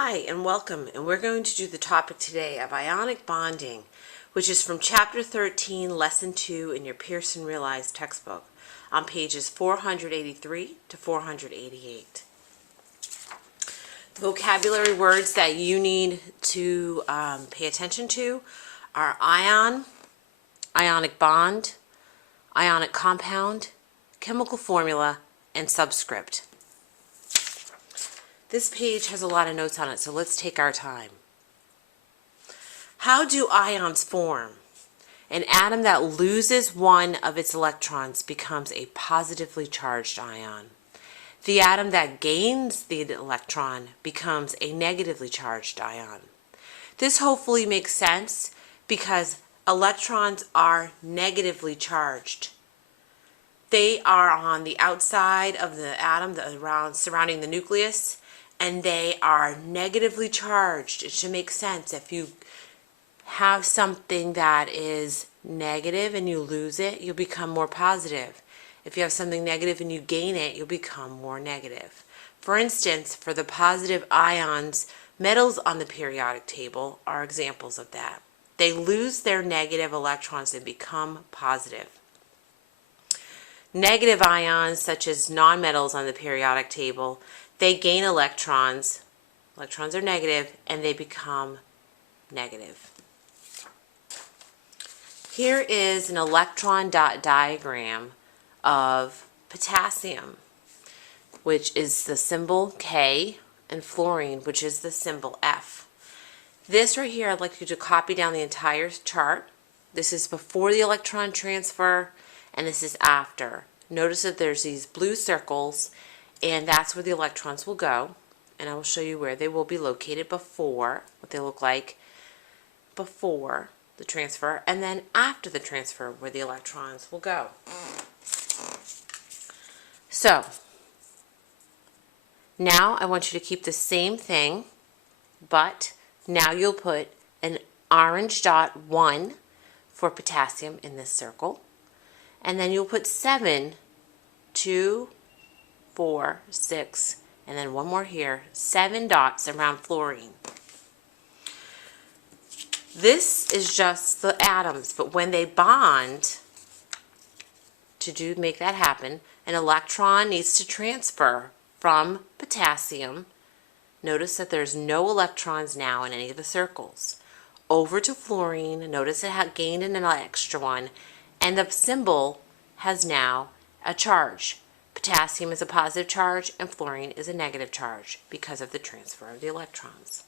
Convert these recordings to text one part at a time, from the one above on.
Hi and welcome, and we're going to do the topic today of ionic bonding, which is from Chapter 13, Lesson 2 in your Pearson Realized textbook on pages 483 to 488. The vocabulary words that you need to pay attention to are ion, ionic bond, ionic compound, chemical formula, and subscript. This page has a lot of notes on it, so let's take our time. How do ions form? An atom that loses one of its electrons becomes a positively charged ion. The atom that gains the electron becomes a negatively charged ion. This hopefully makes sense because electrons are negatively charged. They are on the outside of the atom, surrounding the nucleus, and they are negatively charged. It should make sense. If you have something that is negative and you lose it, you'll become more positive. If you have something negative and you gain it, you'll become more negative. For instance, for the positive ions, metals on the periodic table are examples of that. They lose their negative electrons and become positive. Negative ions, such as nonmetals on the periodic table, they gain electrons. Electrons are negative, and they become negative. Here is an electron dot diagram of potassium, which is the symbol K, and fluorine, which is the symbol F. This right here, I'd like you to copy down the entire chart. This is before the electron transfer, and this is after. Notice that there's these blue circles, and that's where the electrons will go. And I will show you where they will be located before, what they look like before the transfer, and then after the transfer, where the electrons will go. So, now I want you to keep the same thing, but now you'll put an orange dot 1 for potassium in this circle. And then you'll put 7, 2, 4, 6, and then one more here, 7 dots around fluorine. This is just the atoms, but when they bond, to make that happen, an electron needs to transfer from potassium. Notice that there's no electrons now in any of the circles. Over to fluorine, notice it had gained an extra one, and the symbol has now a charge. Potassium is a positive charge and fluorine is a negative charge because of the transfer of the electrons.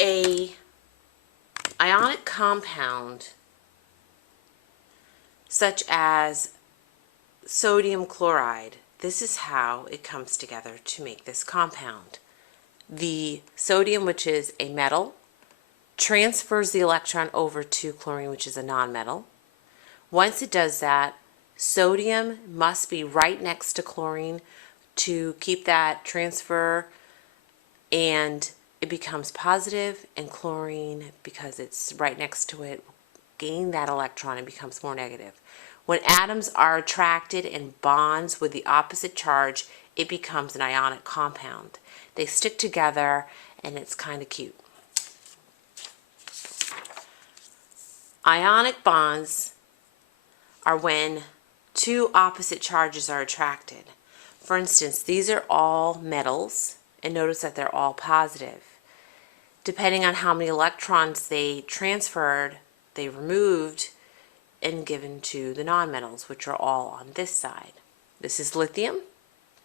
A ionic compound such as sodium chloride, this is how it comes together to make this compound. The sodium, which is a metal, transfers the electron over to chlorine, which is a nonmetal. Once it does that, sodium must be right next to chlorine to keep that transfer, and it becomes positive, and chlorine, because it's right next to it, gain that electron and becomes more negative. When atoms are attracted and bonds with the opposite charge, it becomes an ionic compound. They stick together, and it's kind of cute. Ionic bonds are when two opposite charges are attracted. For instance, these are all metals, and notice that they're all positive. Depending on how many electrons they transferred, they removed and given to the nonmetals, which are all on this side. This is lithium.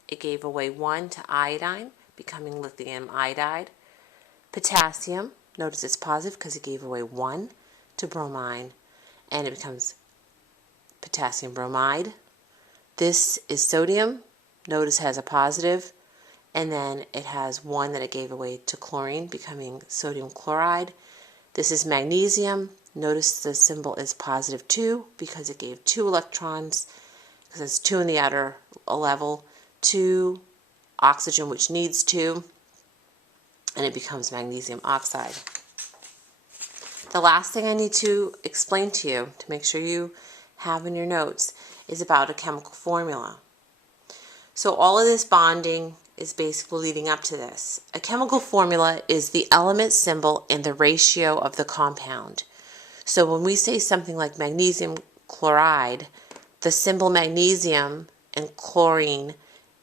It gave away 1 to iodine, becoming lithium iodide. Potassium, notice it's positive because it gave away 1 to bromine, and it becomes potassium bromide. This is sodium. Notice it has a positive, and then it has 1 that it gave away to chlorine, becoming sodium chloride. This is magnesium. Notice the symbol is positive 2 because it gave 2 electrons, because it's 2 in the outer level, 2 oxygen, which needs 2, and it becomes magnesium oxide. The last thing I need to explain to you, to make sure you have in your notes, is about a chemical formula. So all of this bonding is basically leading up to this. A chemical formula is the element symbol and the ratio of the compound. So when we say something like magnesium chloride, the symbol magnesium and chlorine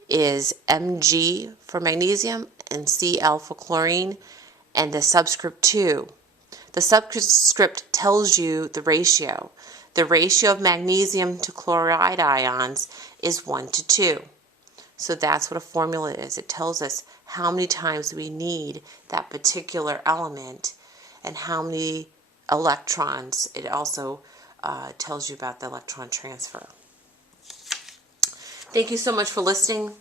is Mg for magnesium and Cl for chlorine, and the subscript 2. The subscript tells you the ratio. The ratio of magnesium to chloride ions is 1 to 2. So that's what a formula is. It tells us how many times we need that particular element and how many electrons. It also tells you about the electron transfer. Thank you so much for listening,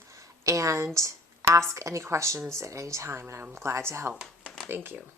and ask any questions at any time, and I'm glad to help. Thank you.